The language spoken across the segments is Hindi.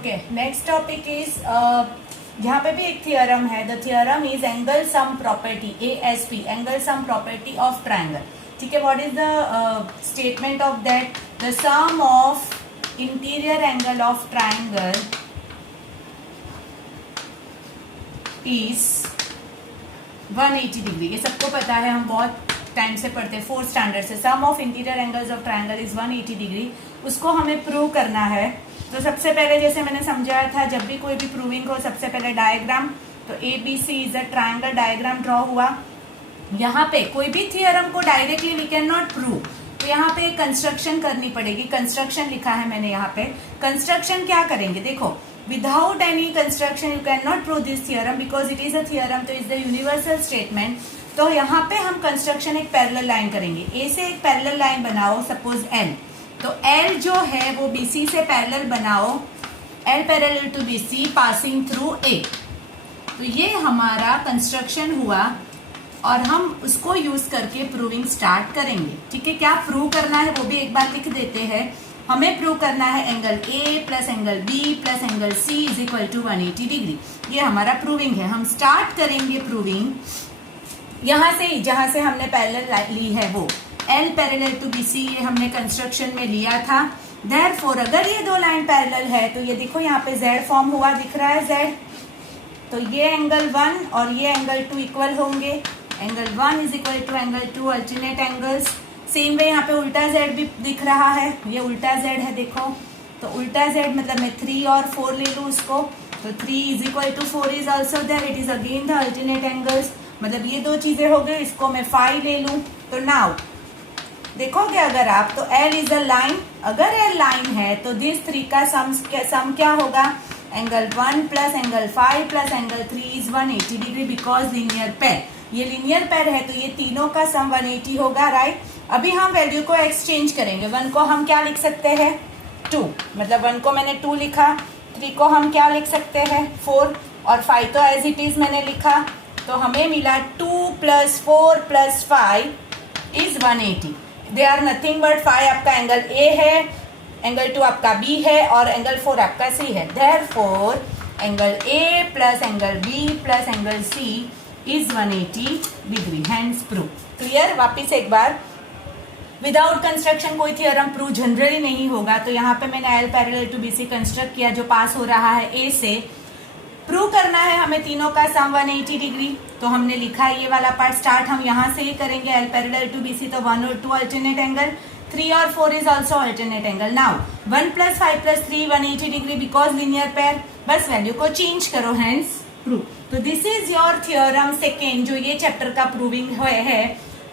ओके, नेक्स्ट टॉपिक इज यहाँ पे भी एक थियरम है. The theorem is angle sum property, ASP, angle sum property of triangle. ठीक है, what is the statement of that? The sum of interior angle of triangle is 180 degree. ये सबको पता है, हम बहुत टाइम से पढ़ते हैं, 4th स्टैंडर्ड से. Sum of interior angles of triangle is 180 degree. उसको हमें प्रूव करना है. तो सबसे पहले जैसे मैंने समझाया था, जब भी कोई भी प्रूविंग हो, सबसे पहले डायग्राम. तो ABC is a triangle, diagram draw हुआ. यहाँ पे कोई भी थियरम को directly we can not prove, तो यहाँ पे कंस्ट्रक्शन करनी पड़ेगी. कंस्ट्रक्शन लिखा है मैंने यहाँ पे. कंस्ट्रक्शन क्या करेंगे? देखो, without any construction you can not prove this theorem because it is a theorem, तो इज द यूनिवर्सल स्टेटमेंट. तो यहाँ पे हम कंस्ट्रक्शन एक पैरेलल लाइन करेंगे. ए से एक पैरेलल लाइन बनाओ, सपोज L. तो L जो है वो BC से पैरेलल बनाओ, L parallel to BC passing through A. तो ये हमारा कंस्ट्रक्शन हुआ और हम उसको यूज करके प्रूविंग स्टार्ट करेंगे. ठीक है, क्या प्रूव करना है वो भी एक बार लिख देते हैं. हमें प्रूव करना है angle A plus angle B plus angle C is equal to 180 degree. ये हमारा प्रूविंग है. हम स्टार्ट करेंगे प्रूविंग यहाँ से, जहां से हमने पैरेलल ली है वो L पैरेलल टू BC, ये हमने कंस्ट्रक्शन में लिया था. देयरफॉर अगर ये दो लाइन पैरेलल है तो ये देखो यहाँ पे Z फॉर्म हुआ, दिख रहा है Z. तो ये एंगल 1 और ये एंगल 2 इक्वल होंगे. Angle 1 is equal to angle 2, alternate angles. Same way यहाँ पे उल्टा Z भी दिख रहा है, ये उल्टा Z है देखो. तो उल्टा Z मतलब मैं 3 और 4 ले लूँ उसको. तो 3 is equal to 4 is also there, it is again the alternate angles. मतलब ये दो चीजें हो गई, इसको मैं 5 ले लूँ. तो नाउ देखोगे अगर आप, तो L इज अ लाइन. अगर L लाइन है तो दिस 3 का सम क्या होगा? Angle 1 plus angle 5 plus angle 3 is 180 degree because linear pair. ये लीनियर पेयर है तो ये तीनों का सम 180 होगा, राइट. अभी हम वैल्यू को एक्सचेंज करेंगे. 1 को हम क्या लिख सकते हैं? 2. मतलब 1 को मैंने 2 लिखा. 3 को हम क्या लिख सकते हैं? 4. और 5 तो एज इट इज मैंने लिखा. तो हमें मिला 2 plus 4 plus 5 is 180. They are nothing but 5 आपका एंगल A है, एंगल 2 आपका B है और एंगल 4 आपका C है. Therefore angle A plus angle B plus angle C is 180 degree. Hence proved. Clear? वापिस एक बार, विदाउट कंस्ट्रक्शन कोई थियरम प्रूव जनरली नहीं होगा. तो यहाँ पे मैंने L parallel to BC construct किया जो पास हो रहा है A से. प्रूव करना है हमें तीनों का सम 180 डिग्री. तो हमने लिखा है ये वाला पार्ट. स्टार्ट हम यहाँ से ही करेंगे. L पैरेलल टू BC, तो 1 और 2 अल्टरनेट एंगल, 3 और 4 is also alternate angle. Now 1 plus 5 plus 3 180 degree because linear pair. बस वैल्यू को चेंज करो, हैंस प्रूव. तो this is your theorem second, जो ये चैप्टर का प्रूविंग है.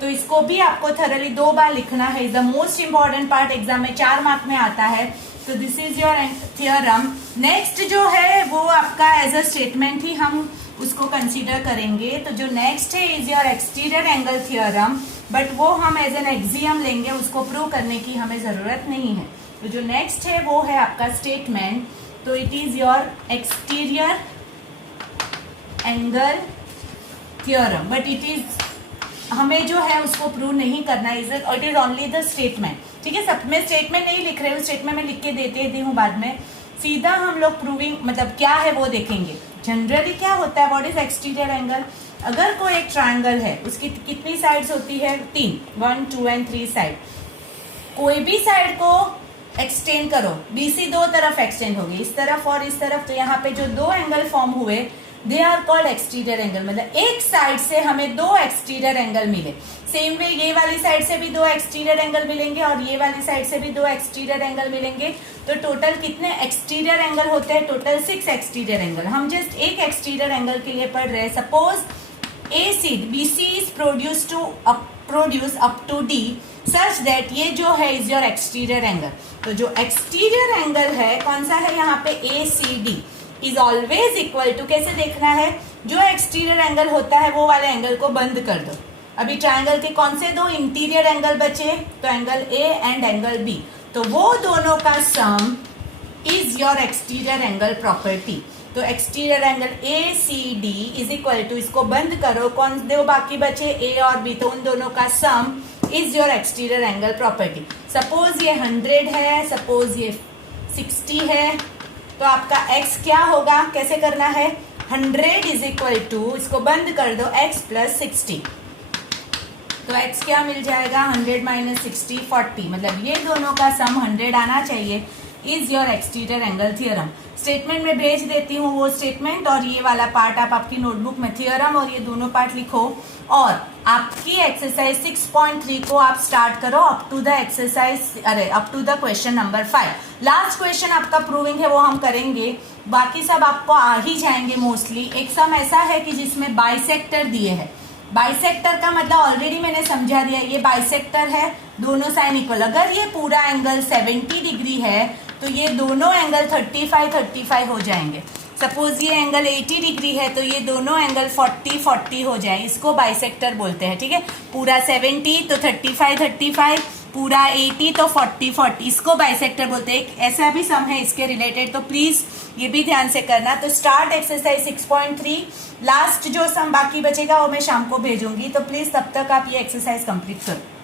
तो इसको भी आपको थरली 2 बार लिखना है. Is the most important part, exam में 4 मार्क में आता है. तो this is your theorem. Next जो है वो आपका एज अ स्टेटमेंट ही हम उसको कंसीडर करेंगे. तो जो नेक्स्ट है is your exterior angle theorem, but वो हम एज एन एक्सियम लेंगे, उसको प्रूव करने की हमें जरूरत नहीं है. तो जो नेक्स्ट है वो है आपका स्टेटमेंट. तो it is your exterior angle theorem, but it is, हमें जो है उसको प्रूव नहीं करना. It is only the statement. ठीक है, सब में स्टेटमेंट नहीं लिख रहे हूँ, स्टेटमेंट में लिख के देती हूँ बाद में. सीधा हम लोग प्रूविंग मतलब क्या है वो देखेंगे. जनरली क्या होता है, व्हाट इज एक्सटीरियर एंगल? अगर कोई एक ट्रायंगल है, उसकी कितनी साइड्स होती है? 3, 1, 2 एंड 3 साइड. कोई भी साइड को एक्सटेंड करो, BC 2 तरफ एक्सटेंड होगी, इस तरफ और इस तरफ. तो यहाँ पे जो 2 एंगल फॉर्म हुए, they are called exterior angle. मतलब एक साइड से हमें 2 एक्सटीरियर एंगल मिले. सेम वे ये वाली साइड से भी 2 एक्सटीरियर एंगल मिलेंगे और ये वाली साइड से भी 2 एक्सटीरियर एंगल मिलेंगे. तो टोटल कितने एक्सटीरियर एंगल होते हैं? Total 6 exterior angle. हम जस्ट एक एक्सटीरियर एंगल के लिए पढ़ रहे हैं. Suppose BC is produce up to D such that ये जो है इज योर एक्सटीरियर एंगल. तो जो एक्सटीरियर एंगल है कौन सा है यहाँ पे? ACD is always equal to, कैसे देखना है? जो एक्सटीरियर एंगल होता है वो वाले एंगल को बंद कर दो. अभी ट्रायंगल के कौन से 2 इंटीरियर एंगल बचे? तो angle A and angle B. तो वो दोनों का sum is your exterior angle property. तो exterior angle ACD is equal to, इसको बंद करो, कौन दो बाकी बचे? A और B. तो उन दोनों का sum is your exterior angle property. Suppose ये 100 है, सपोज ये 60 है, तो आपका x क्या होगा, कैसे करना है, 100 इज इक्वल टू, इसको बंद कर दो, x प्लस 60। तो x क्या मिल जाएगा, 100 माइनस 60 40, मतलब ये दोनों का सम 100 आना चाहिए, is your exterior angle theorem. Statement में भेज देती हूँ वो स्टेटमेंट, और ये वाला पार्ट आप आपकी नोटबुक में थ्योरम और ये दोनों पार्ट लिखो, और आपकी एक्सरसाइज 6.3 को आप स्टार्ट करो up to the exercise, up to the question number 5। Last question आपका प्रूविंग है वो हम करेंगे, बाकी सब आपको आ ही जाएंगे मोस्टली। एक सम ऐसा है कि जिसमें बाइसेक्टर दिए हैं। बाइसेक्टर का मतलब ऑलरेडी मैंने समझा दिया, ये बाइसेक्टर है, दोनों साइन इक्वल। अगर ये पूरा एंगल 70 डिग्री है तो ये दोनों एंगल 35 हो जाएंगे। सपोज ये एंगल 80 डिग्री है तो ये दोनों एंगल 40 हो जाए, इसको बाइसेक्टर बोलते हैं। ठीक है, पूरा 70 तो 35, पूरा 80 तो 40, इसको बाइसेक्टर बोलते हैं। एक ऐसा भी सम है इसके रिलेटेड, तो प्लीज ये भी ध्यान से करना। तो स्टार्ट एक्सरसाइज 6.3, लास्ट जो सम बाकी बचेगा वो मैं शाम को भेजूंगी, तो प्लीज तब तक आप ये एक्सरसाइज कंप्लीट करो।